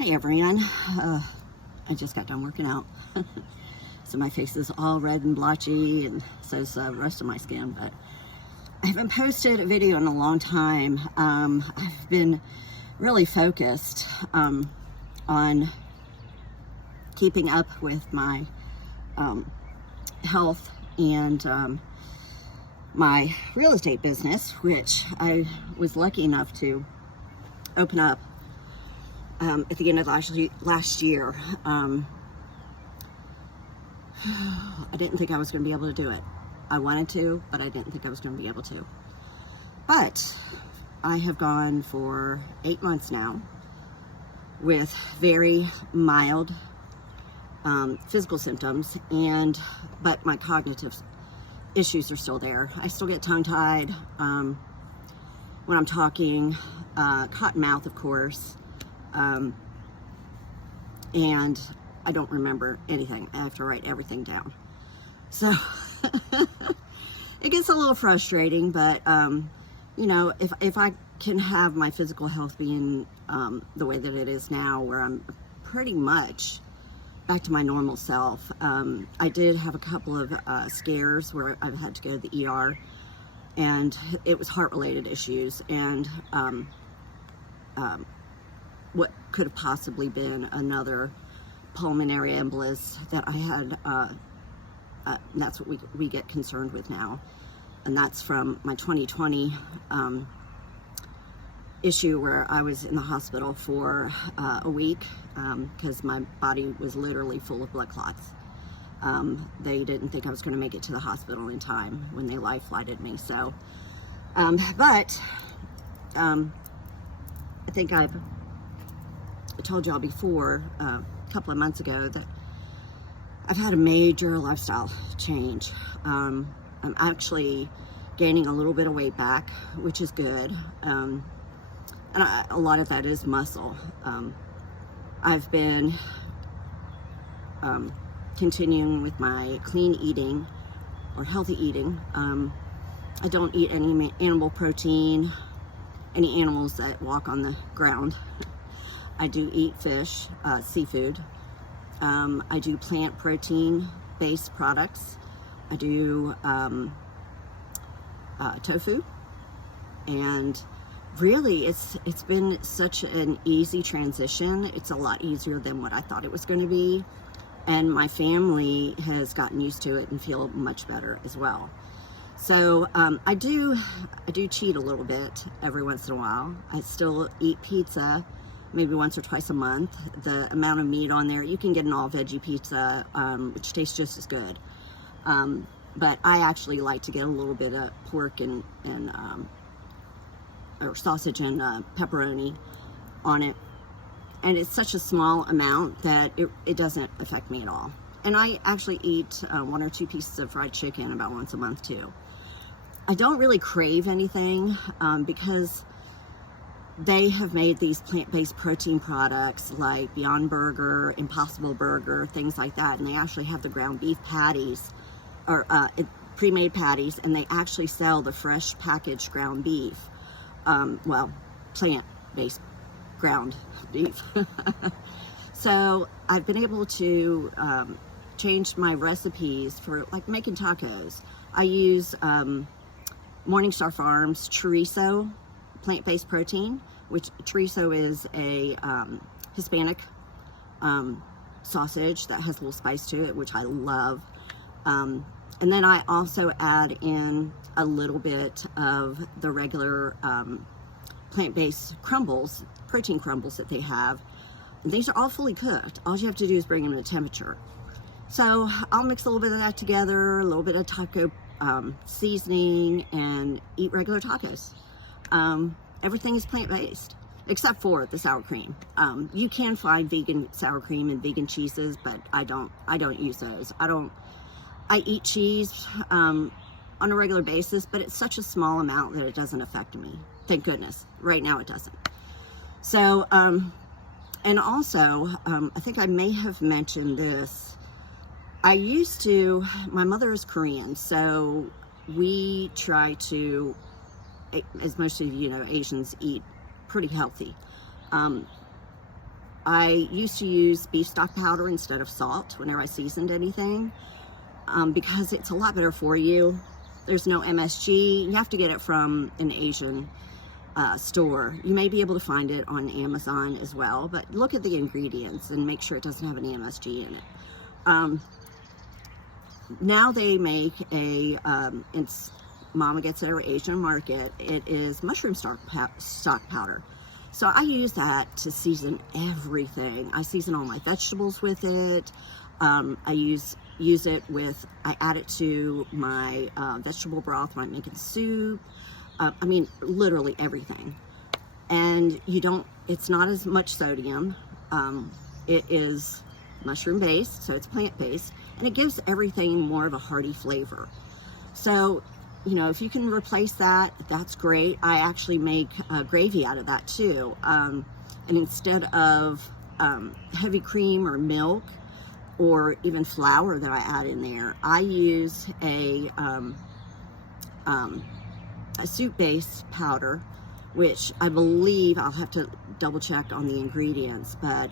Hey everyone, I just got done working out, so my face is all red and blotchy, and so is the rest of my skin, but I haven't posted a video in a long time. I've been really focused on keeping up with my health and my real estate business, which I was lucky enough to open up at the end of last year. I didn't think I was going to be able to do it. I wanted to, but I didn't think I was going to be able to. But I have gone for 8 months now with very mild physical symptoms, but my cognitive issues are still there. I still get tongue-tied when I'm talking, cotton mouth, of course. And I don't remember anything. I have to write everything down. So it gets a little frustrating, but you know, if I can have my physical health being the way that it is now, where I'm pretty much back to my normal self. I did have a couple of scares where I've had to go to the ER, and it was heart-related issues, and what could have possibly been another pulmonary embolus that I had. That's what we get concerned with now, and that's from my 2020 issue where I was in the hospital for a week because my body was literally full of blood clots. They didn't think I was going to make it to the hospital in time when they life flighted me. So, but I think I told y'all before, a couple of months ago, that I've had a major lifestyle change. I'm actually gaining a little bit of weight back, which is good. And a lot of that is muscle. I've been continuing with my clean eating or healthy eating. I don't eat any animal protein, any animals that walk on the ground. I do eat fish, seafood. I do plant protein-based products. I do tofu, and really it's been such an easy transition. It's a lot easier than what I thought it was going to be, and my family has gotten used to it and feel much better as well. So I do cheat a little bit every once in a while. I still eat pizza maybe once or twice a month. The amount of meat on there, you can get an all veggie pizza, which tastes just as good. But I actually like to get a little bit of pork and or sausage and pepperoni on it. And it's such a small amount that it doesn't affect me at all. And I actually eat 1 or 2 pieces of fried chicken about once a month too. I don't really crave anything because they have made these plant-based protein products like Beyond Burger, Impossible Burger, things like that, and they actually have the ground beef patties, or pre-made patties, and they actually sell the fresh packaged ground beef, well, plant-based ground beef. So I've been able to change my recipes for like making tacos. I use Morningstar Farms chorizo plant-based protein, which chorizo is a Hispanic sausage that has a little spice to it, which I love. And then I also add in a little bit of the regular plant-based crumbles, protein crumbles that they have. And these are all fully cooked. All you have to do is bring them to temperature. So I'll mix a little bit of that together, a little bit of taco seasoning, and eat regular tacos. Everything is plant-based except for the sour cream. You can find vegan sour cream and vegan cheeses, but I don't use those. I eat cheese on a regular basis, but it's such a small amount that it doesn't affect me. Thank goodness. Right now it doesn't. So, and also, I think I may have mentioned this. My mother is Korean, so we try to, as most of you know, Asians eat pretty healthy. I used to use beef stock powder instead of salt whenever I seasoned anything, because it's a lot better for you. There's no MSG. You have to get it from an Asian store. You may be able to find it on Amazon as well, but look at the ingredients and make sure it doesn't have any MSG in it. Now they make a, Mama gets it at our Asian market. It is mushroom stock powder. So I use that to season everything. I season all my vegetables with it. I use it with, I add it to my vegetable broth when I'm making soup. I mean, literally everything. And it's not as much sodium. It is mushroom based, so it's plant based, and it gives everything more of a hearty flavor. So, you know, if you can replace that, that's great. I actually make gravy out of that too. And instead of heavy cream or milk or even flour that I add in there, I use a soup-based powder, which I believe, I'll have to double check on the ingredients, but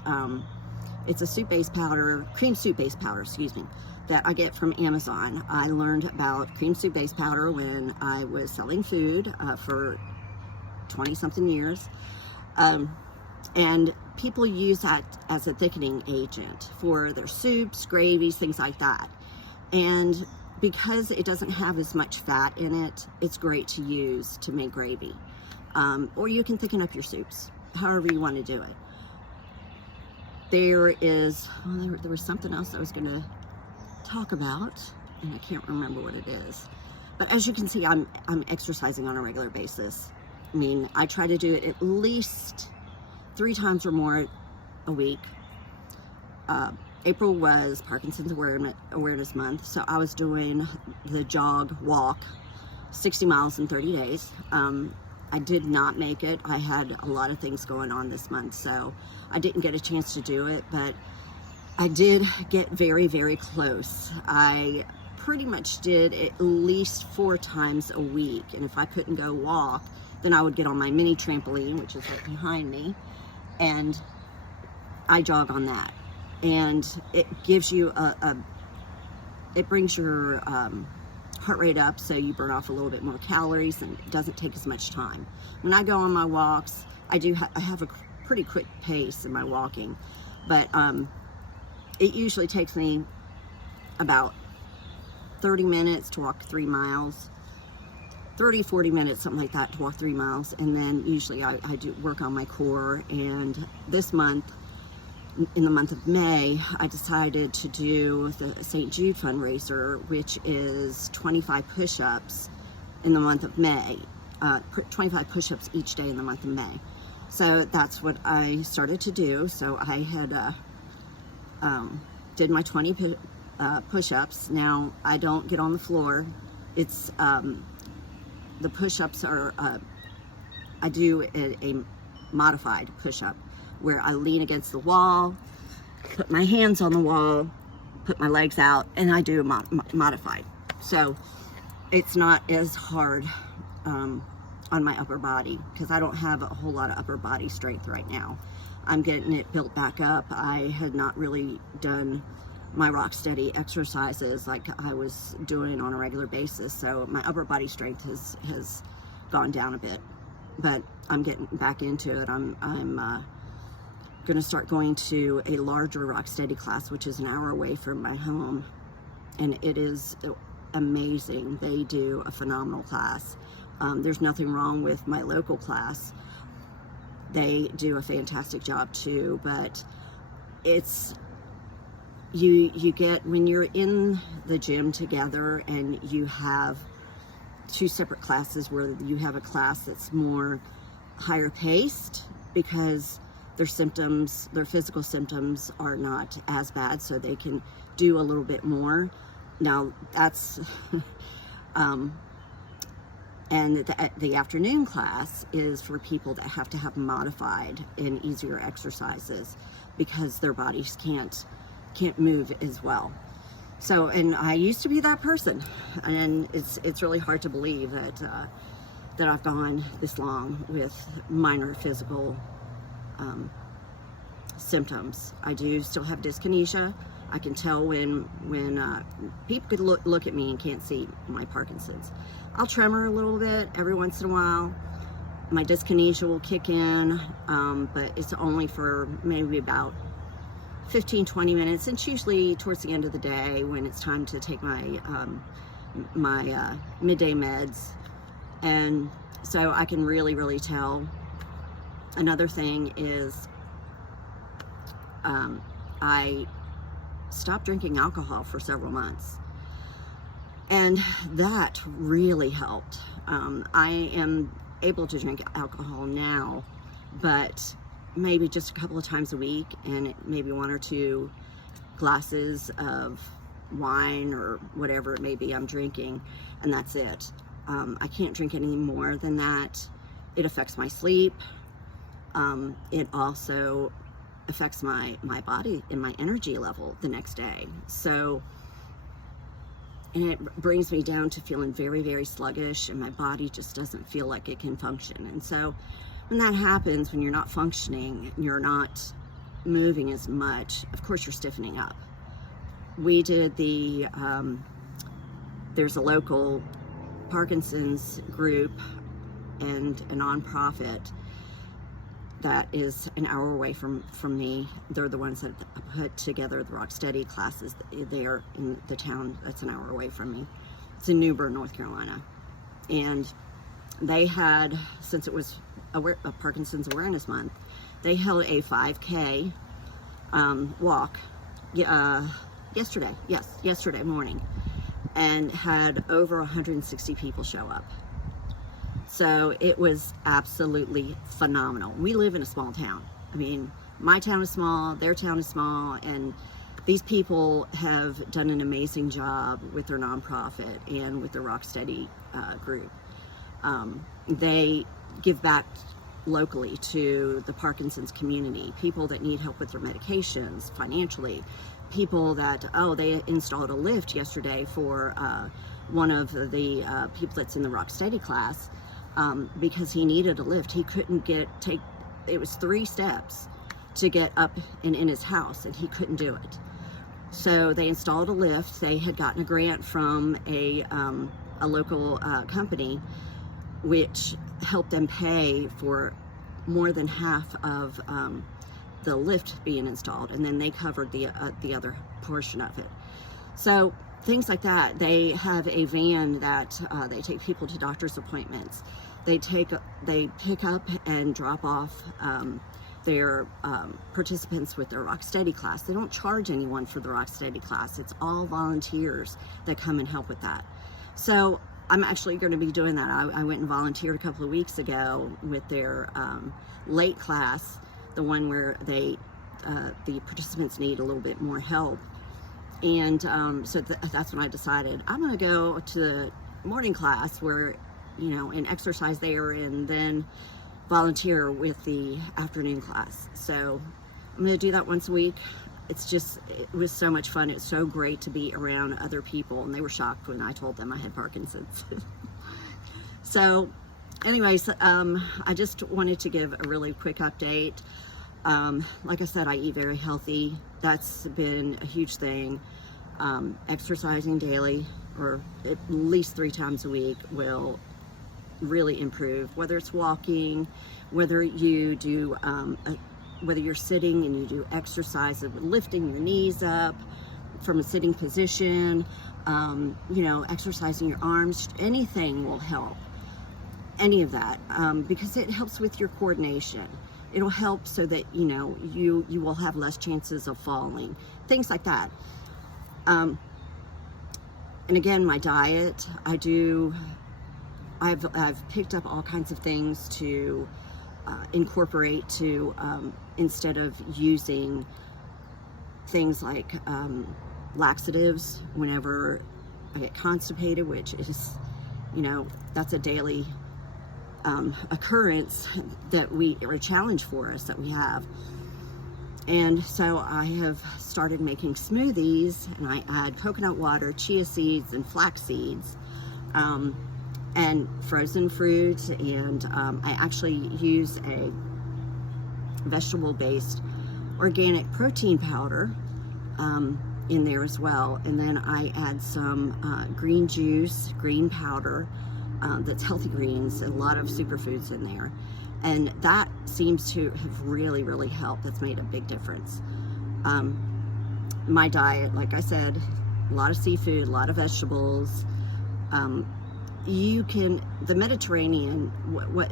it's a soup-based powder, cream soup-based powder, excuse me, that I get from Amazon. I learned about cream soup-based powder when I was selling food for 20-something years. And people use that as a thickening agent for their soups, gravies, things like that. And because it doesn't have as much fat in it, it's great to use to make gravy. Or you can thicken up your soups, however you want to do it. There was something else I was going to talk about, and I can't remember what it is. But as you can see, I'm exercising on a regular basis. I mean, I try to do it at least 3 times or more a week. April was Parkinson's Awareness Month, so I was doing the jog walk 60 miles in 30 days. I did not make it. I had a lot of things going on this month, so I didn't get a chance to do it, but I did get very, very close. I pretty much did at least 4 times a week, and if I couldn't go walk, then I would get on my mini trampoline, which is right behind me, and I jog on that. And it gives you it brings your heart rate up, so you burn off a little bit more calories, and it doesn't take as much time. When I go on my walks, I have a pretty quick pace in my walking, but it usually takes me about 30 minutes to walk 3 miles, 30-40 minutes, something like that, to walk 3 miles. And then usually I do work on my core. And this month, in the month of May, I decided to do the St. Jude fundraiser, which is 25 push-ups in the month of May, 25 push-ups each day in the month of May. So that's what I started to do. So I had did my 20 push-ups. Now, I don't get on the floor. It's the push-ups are I do a modified push-up, where I lean against the wall, put my hands on the wall, put my legs out, and I do a modified. So it's not as hard on my upper body, because I don't have a whole lot of upper body strength right now. I'm getting it built back up. I had not really done my rock steady exercises like I was doing on a regular basis, so my upper body strength has gone down a bit, but I'm getting back into it. I'm going to start going to a larger rock steady class, which is an hour away from my home, and it is amazing. They do a phenomenal class. There's nothing wrong with my local class. They do a fantastic job too, but it's you get, when you're in the gym together and you have 2 separate classes, where you have a class that's more higher paced because their physical symptoms are not as bad, so they can do a little bit more. Now that's and the afternoon class is for people that have to have modified and easier exercises because their bodies can't move as well. So, and I used to be that person, and it's really hard to believe that I've gone this long with minor physical symptoms. I do still have dyskinesia. I can tell when people could look at me and can't see my Parkinson's. I'll tremor a little bit every once in a while. My dyskinesia will kick in, but it's only for maybe about 15-20 minutes. It's usually towards the end of the day when it's time to take my midday meds, and so I can really tell. Another thing is I stopped drinking alcohol for several months, and that really helped. I am able to drink alcohol now, but maybe just a couple of times a week, and maybe 1 or 2 glasses of wine or whatever it may be I'm drinking, and that's it. I can't drink any more than that. It affects my sleep. It also affects my body and my energy level the next day. So, and it brings me down to feeling very sluggish, and my body just doesn't feel like it can function. And so when that happens, when you're not functioning, you're not moving as much, of course you're stiffening up. We did there's a local Parkinson's group and a nonprofit that is an hour away from me. They're the ones that put together the Rocksteady classes there in the town that's an hour away from me. It's in New Bern, North Carolina. And they had, since it was a Parkinson's Awareness Month, they held a 5K walk yesterday morning, and had over 160 people show up. So it was absolutely phenomenal. We live in a small town. I mean, my town is small, their town is small, and these people have done an amazing job with their nonprofit and with the Rocksteady group. They give back locally to the Parkinson's community, people that need help with their medications financially, people that, they installed a lift yesterday for one of the people that's in the Rocksteady class, because he needed a lift. He couldn't it was 3 steps to get up and in his house, and he couldn't do it. So they installed a lift. They had gotten a grant from a local company, which helped them pay for more than half of the lift being installed, and then they covered the other portion of it. So things like that. They have a van that they take people to doctor's appointments. They pick up and drop off their participants with their Rocksteady class. They don't charge anyone for the Rocksteady class. It's all volunteers that come and help with that. So I'm actually going to be doing that. I went and volunteered a couple of weeks ago with their late class, the one where the participants need a little bit more help. And so that's when I decided I'm going to go to the morning class where, and exercise there, and then volunteer with the afternoon class. So I'm going to do that once a week. It was so much fun. It's so great to be around other people, and they were shocked when I told them I had Parkinson's. So anyways, I just wanted to give a really quick update. Like I said, I eat very healthy. That's been a huge thing. Exercising daily, or at least 3 times a week, will really improve. Whether it's walking, whether you do whether you're sitting and you do exercise of lifting your knees up from a sitting position, exercising your arms, anything will help. Any of that, because it helps with your coordination. It'll help so that you will have less chances of falling, things like that. And again, my diet, I've picked up all kinds of things to incorporate to instead of using things like laxatives whenever I get constipated, which is, that's a daily occurrence or a challenge for us that we have. And so I have started making smoothies, and I add coconut water, chia seeds, and flax seeds, and frozen fruit, and I actually use a vegetable-based organic protein powder in there as well. And then I add some green juice, green powder, that's healthy greens, a lot of superfoods in there. And that seems to have really, really helped. That's made a big difference. My diet, like I said, a lot of seafood, a lot of vegetables. The Mediterranean, what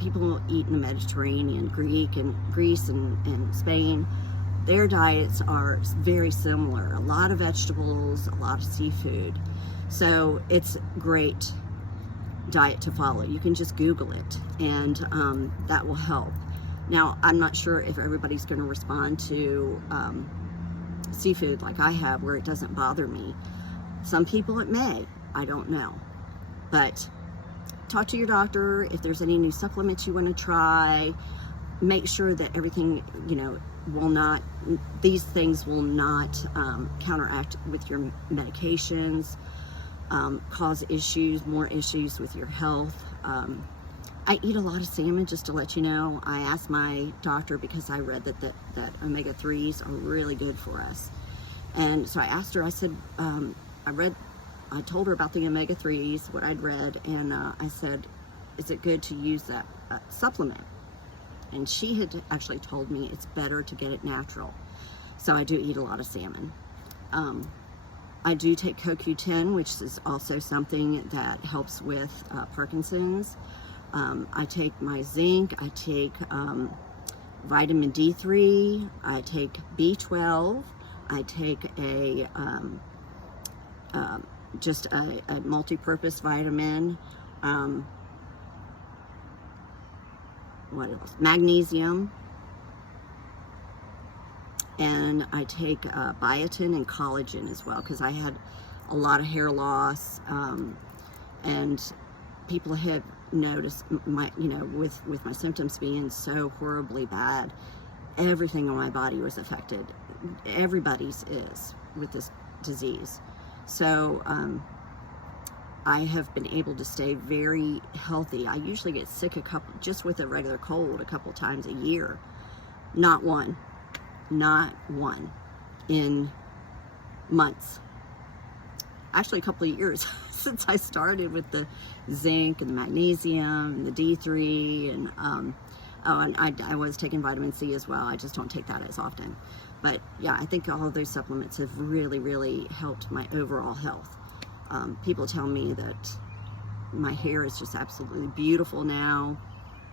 people eat in the Mediterranean, Greece and Spain, their diets are very similar. A lot of vegetables, a lot of seafood. So it's great diet to follow. You can just Google it, and that will help. Now, I'm not sure if everybody's going to respond to seafood like I have, where it doesn't bother me. Some people it may, I don't know. But talk to your doctor if there's any new supplements you want to try. Make sure that everything, these things will not counteract with your medications, cause more issues with your health. I eat a lot of salmon, just to let you know. I asked my doctor because I read that omega-3s are really good for us. And so I asked her, I said, I told her about the omega-3s, what I'd read, and I said, is it good to use that supplement? And she had actually told me it's better to get it natural. So I do eat a lot of salmon. I do take CoQ10, which is also something that helps with Parkinson's. I take my zinc, I take vitamin D3, I take B12, I take just a multi-purpose vitamin, what else? Magnesium, and I take biotin and collagen as well, because I had a lot of hair loss, and people have noticed with my symptoms being so horribly bad, everything on my body was affected. Everybody's is with this disease. So I have been able to stay very healthy. I usually get sick just with a regular cold, a couple times a year. Not one in months. Actually, a couple of years since I started with the zinc and the magnesium and the D3, and I was taking vitamin C as well. I just don't take that as often. But yeah, I think all of those supplements have really, really helped my overall health. People tell me that my hair is just absolutely beautiful now,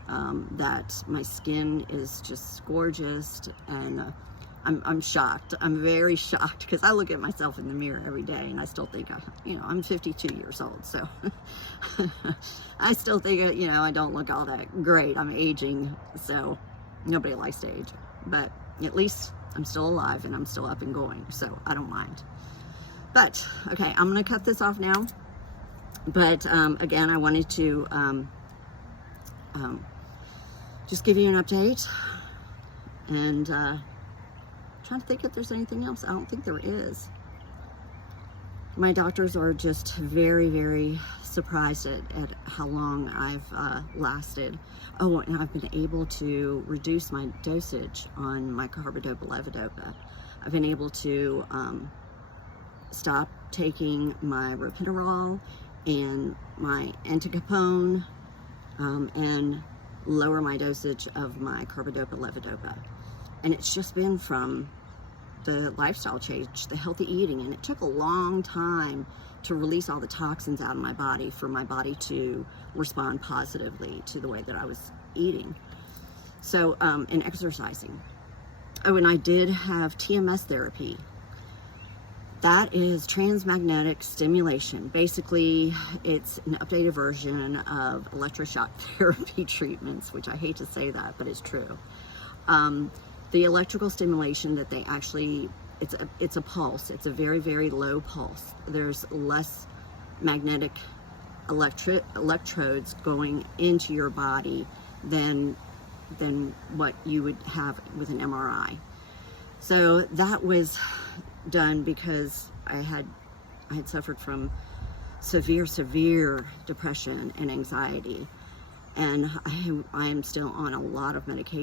that my skin is just gorgeous, and I'm shocked. I'm very shocked, because I look at myself in the mirror every day and I still think, I'm 52 years old, so I still think, I don't look all that great. I'm aging, so nobody likes to age, but at least I'm still alive and I'm still up and going, so I don't mind. But, okay, I'm going to cut this off now. But, again, I wanted to just give you an update. And trying to think if there's anything else. I don't think there is. My doctors are just very, very surprised at how long I've lasted. Oh, and I've been able to reduce my dosage on my carbidopa-levodopa. I've been able to stop taking my ropinirole and my entacapone, and lower my dosage of my carbidopa-levodopa. And it's just been from the lifestyle change, the healthy eating, and it took a long time to release all the toxins out of my body for my body to respond positively to the way that I was eating. So, and exercising. Oh, and I did have TMS therapy. That is transmagnetic stimulation. Basically, it's an updated version of electroshock therapy treatments, which I hate to say that, but it's true. The electrical stimulation that they actually, it's a pulse. It's a very, very low pulse. There's less magnetic electrodes going into your body than what you would have with an MRI. So that was done because I had suffered from severe depression and anxiety, and I am still on a lot of medication.